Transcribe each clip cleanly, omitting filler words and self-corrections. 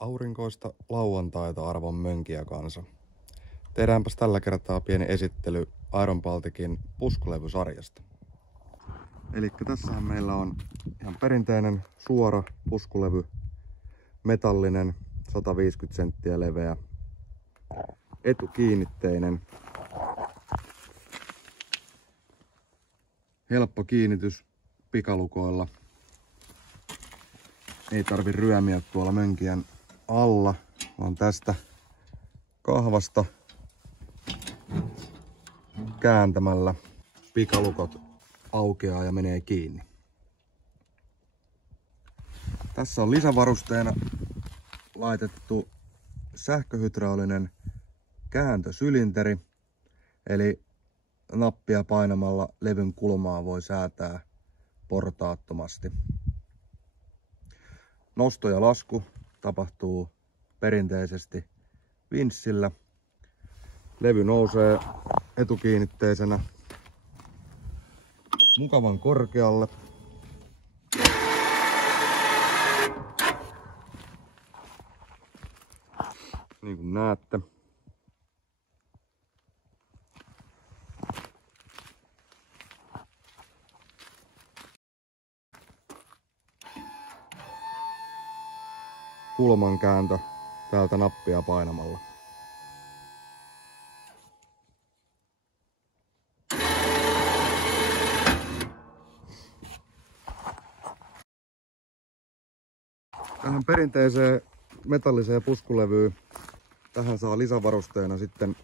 Aurinkoista lauantaita arvon mönkiä kansa. Tehdäänpäs tällä kertaa pieni esittely Iron Balticin puskulevysarjasta. Eli tässähän meillä on ihan perinteinen suora puskulevy, metallinen, 150 senttiä leveä, etukiinnitteinen, helppo kiinnitys pikalukoilla. Ei tarvi ryömiä tuolla mönkien alla, vaan tästä kahvasta kääntämällä pikalukot aukeaa ja menee kiinni. Tässä on lisävarusteena laitettu sähköhydraulinen kääntösylinteri, eli nappia painamalla levyn kulmaa voi säätää portaattomasti. Nosto ja lasku tapahtuu perinteisesti vinssillä. Levy nousee etukiinnitteisenä mukavan korkealle. Niin kuin näette. Kulman kääntö täältä nappia painamalla. Tähän perinteiseen metalliseen puskulevyyn tähän saa lisävarusteena sitten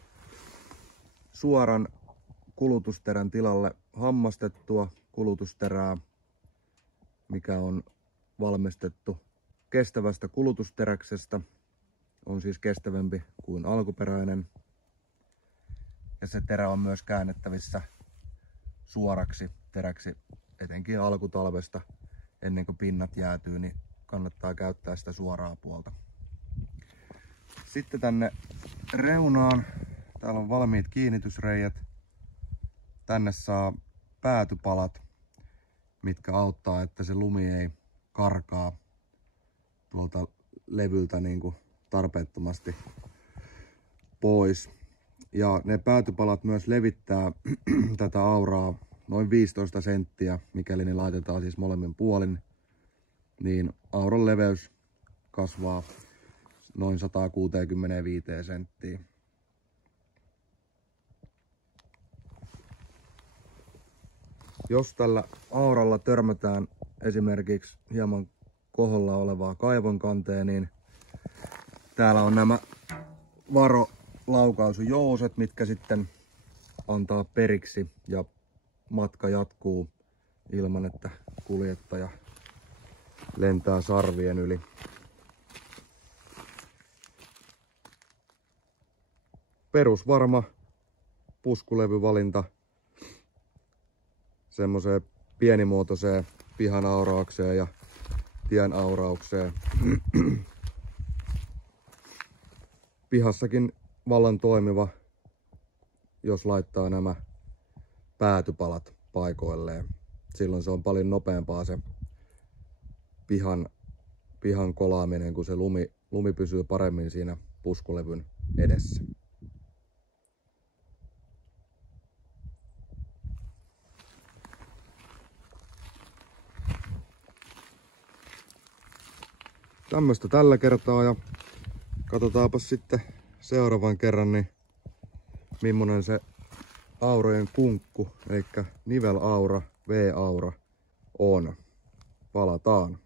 suoran kulutusterän tilalle hammastettua kulutusterää, mikä on valmistettu kestävästä kulutusteräksestä. On siis kestävämpi kuin alkuperäinen. Ja se terä on myös käännettävissä suoraksi teräksi, etenkin alkutalvesta ennen kuin pinnat jäätyy, niin kannattaa käyttää sitä suoraa puolta. Sitten tänne reunaan, täällä on valmiit kiinnitysreijät. Tänne saa päätypalat, mitkä auttaa, että se lumi ei karkaa tuolta levyltä niin kuin tarpeettomasti pois. Ja ne päätypalat myös levittää tätä auraa noin 15 senttiä, mikäli ne laitetaan siis molemmin puolin, niin auran leveys kasvaa noin 165 senttiä. Jos tällä auralla törmätään esimerkiksi hieman koholla olevaa kaivonkanteen, niin täällä on nämä varolaukaisujouset, mitkä sitten antaa periksi ja matka jatkuu ilman, että kuljettaja lentää sarvien yli. Perusvarma puskulevyvalinta semmoiseen pienimuotoiseen pihan auraukseen ja tien auraukseen. Pihassakin vallan toimiva, jos laittaa nämä päätypalat paikoilleen. Silloin se on paljon nopeampaa se pihan kolaaminen, kun se lumi pysyy paremmin siinä puskulevyn edessä. Tämmöistä tällä kertaa ja katsotaanpa sitten seuraavan kerran, niin millainen se aurojen kunkku, eli nivelaura, V-aura on. Palataan.